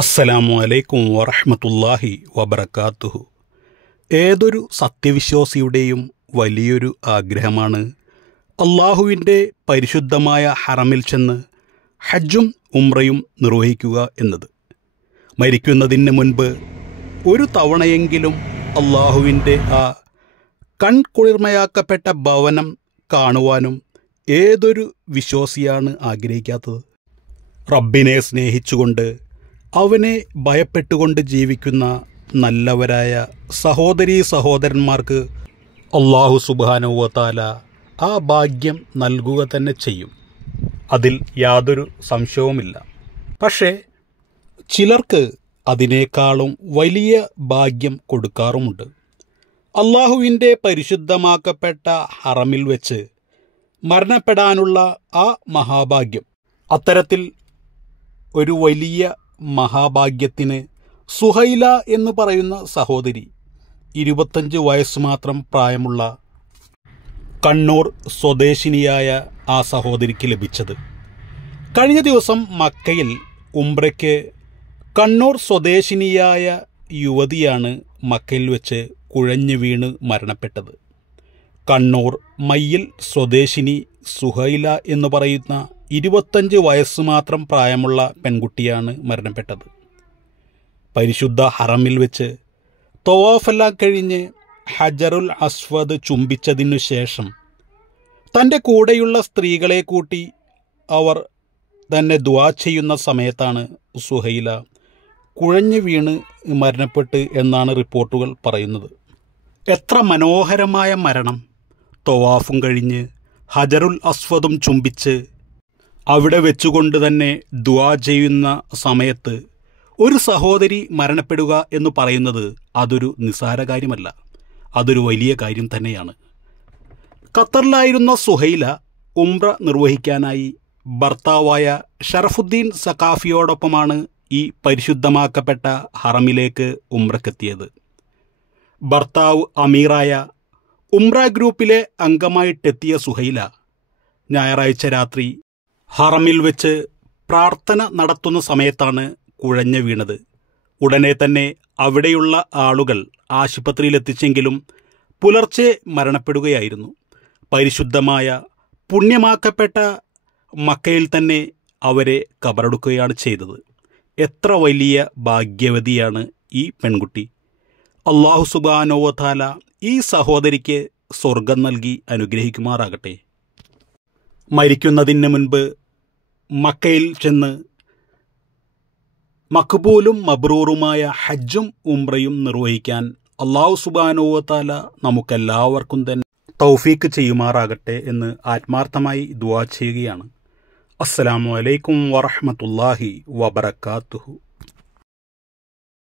അസ്സലാമു അലൈക്കും വറഹ്മത്തുള്ളാഹി വബറകാതുഹു. ഏതൊരു സത്യവിശ്വാസിയുടെയും വലിയൊരു ആഗ്രഹമാണ് അള്ളാഹുവിൻ്റെ പരിശുദ്ധമായ ഹറമിൽ ചെന്ന് ഹജ്ജും ഉംറയും നിർവഹിക്കുക എന്നത്. മരിക്കുന്നതിന് മുൻപ് ഒരു തവണയെങ്കിലും അള്ളാഹുവിൻ്റെ ആ കൺകുളിർമയാക്കപ്പെട്ട ഭവനം കാണുവാനും ഏതൊരു വിശ്വാസിയാണ് ആഗ്രഹിക്കാത്തത്? റബ്ബിനെ സ്നേഹിച്ചുകൊണ്ട് അവനെ ഭയപ്പെട്ടുകൊണ്ട് ജീവിക്കുന്ന നല്ലവരായ സഹോദരീ സഹോദരന്മാർക്ക് അല്ലാഹു സുബ്ഹാനഹു വ തആല ആ ഭാഗ്യം നൽകുക തന്നെ ചെയ്യും. അതിൽ യാതൊരു സംശയവുമില്ല. പക്ഷേ ചിലർക്ക് അതിനേക്കാളും വലിയ ഭാഗ്യം കൊടുക്കാറുമുണ്ട്. അള്ളാഹുവിൻ്റെ പരിശുദ്ധമാക്കപ്പെട്ട ഹറമിൽ വെച്ച് മരണപ്പെടാനുള്ള ആ മഹാഭാഗ്യം. അത്തരത്തിൽ ഒരു വലിയ മഹാഭാഗ്യത്തിന് സുഹൈല എന്ന് പറയുന്ന സഹോദരി, 25 വയസ്സ് മാത്രം പ്രായമുള്ള കണ്ണൂർ സ്വദേശിനിയായ ആ സഹോദരിക്ക് ലഭിച്ചത്. കഴിഞ്ഞ ദിവസം മക്കയിൽ ഉംറയ്ക്ക് കണ്ണൂർ സ്വദേശിനിയായ യുവതിയാണ് മക്കയിൽ വെച്ച് കുഴഞ്ഞു വീണ് മരണപ്പെട്ടത്. കണ്ണൂർ മയ്യിൽ സ്വദേശിനി സുഹൈല എന്ന് പറയുന്ന 25 വയസ്സ് മാത്രം പ്രായമുള്ള പെൺകുട്ടിയാണ് മരണപ്പെട്ടത്. പരിശുദ്ധ ഹറമിൽ വെച്ച് തവാഫെല്ലാം കഴിഞ്ഞ് ഹജറുൽ അസ്വദ് ചുംബിച്ചതിനു ശേഷം തൻ്റെ കൂടെയുള്ള സ്ത്രീകളെ കൂട്ടി അവർ തന്നെ ദുആ ചെയ്യുന്ന സമയത്താണ് സുഹൈല കുഴഞ്ഞു വീണ് മരണപ്പെട്ട് എന്നാണ് റിപ്പോർട്ടുകൾ പറയുന്നത്. എത്ര മനോഹരമായ മരണം! തവാഫും കഴിഞ്ഞ് ഹജറുൽ അസ്വദും ചുംബിച്ച് അവിടെ വെച്ചുകൊണ്ട് തന്നെ ദുആ ചെയ്യുന്ന സമയത്ത് ഒരു സഹോദരി മരണപ്പെടുക എന്ന് പറയുന്നത് അതൊരു നിസ്സാര കാര്യമല്ല, അതൊരു വലിയ കാര്യം തന്നെയാണ്. ഖത്തറിലായിരുന്ന സുഹൈല ഉംറ നിർവഹിക്കാനായി ഭർത്താവായ ഷറഫുദ്ദീൻ സഖാഫിയോടൊപ്പമാണ് ഈ പരിശുദ്ധമാക്കപ്പെട്ട ഹറമിലേക്ക് ഉംറക്കെത്തിയത്. ഭർത്താവ് അമീറായ ഉംറ ഗ്രൂപ്പിലെ അംഗമായിട്ടെത്തിയ സുഹൈല ഞായറാഴ്ച രാത്രി ഹറമിൽ വെച്ച് പ്രാർത്ഥന നടത്തുന്ന സമയത്താണ് കുഴഞ്ഞു വീണത്. ഉടനെ തന്നെ അവിടെയുള്ള ആളുകൾ ആശുപത്രിയിലെത്തിച്ചെങ്കിലും പുലർച്ചെ മരണപ്പെടുകയായിരുന്നു. പരിശുദ്ധമായ പുണ്യമാക്കപ്പെട്ട മക്കയിൽ തന്നെ അവരെ ഖബറടക്കുകയാണ് ചെയ്തത്. എത്ര വലിയ ഭാഗ്യവതിയാണ് ഈ പെൺകുട്ടി! അല്ലാഹു സുബ്ഹാനഹു വ തആല ഈ സഹോദരിക്ക് സ്വർഗം നൽകി അനുഗ്രഹിക്കുമാറാകട്ടെ. മരിക്കുന്നതിന് മുൻപ് മക്കയിൽ ചെന്ന് മഖ്ബൂലും മബ്രൂറുമായ ഹജ്ജും ഉംറയും നിർവഹിക്കാൻ അല്ലാഹു സുബ്ഹാനഹു വ തആല നമുക്കെല്ലാവർക്കും തന്നെ തൗഫീക്ക് ചെയ്യുമാറാകട്ടെ എന്ന് ആത്മാർത്ഥമായി ദുആ ചെയ്യുകയാണ്. അസ്സലാമു അലൈക്കും വറഹ്മത്തുള്ളാഹി വബറകാതുഹു.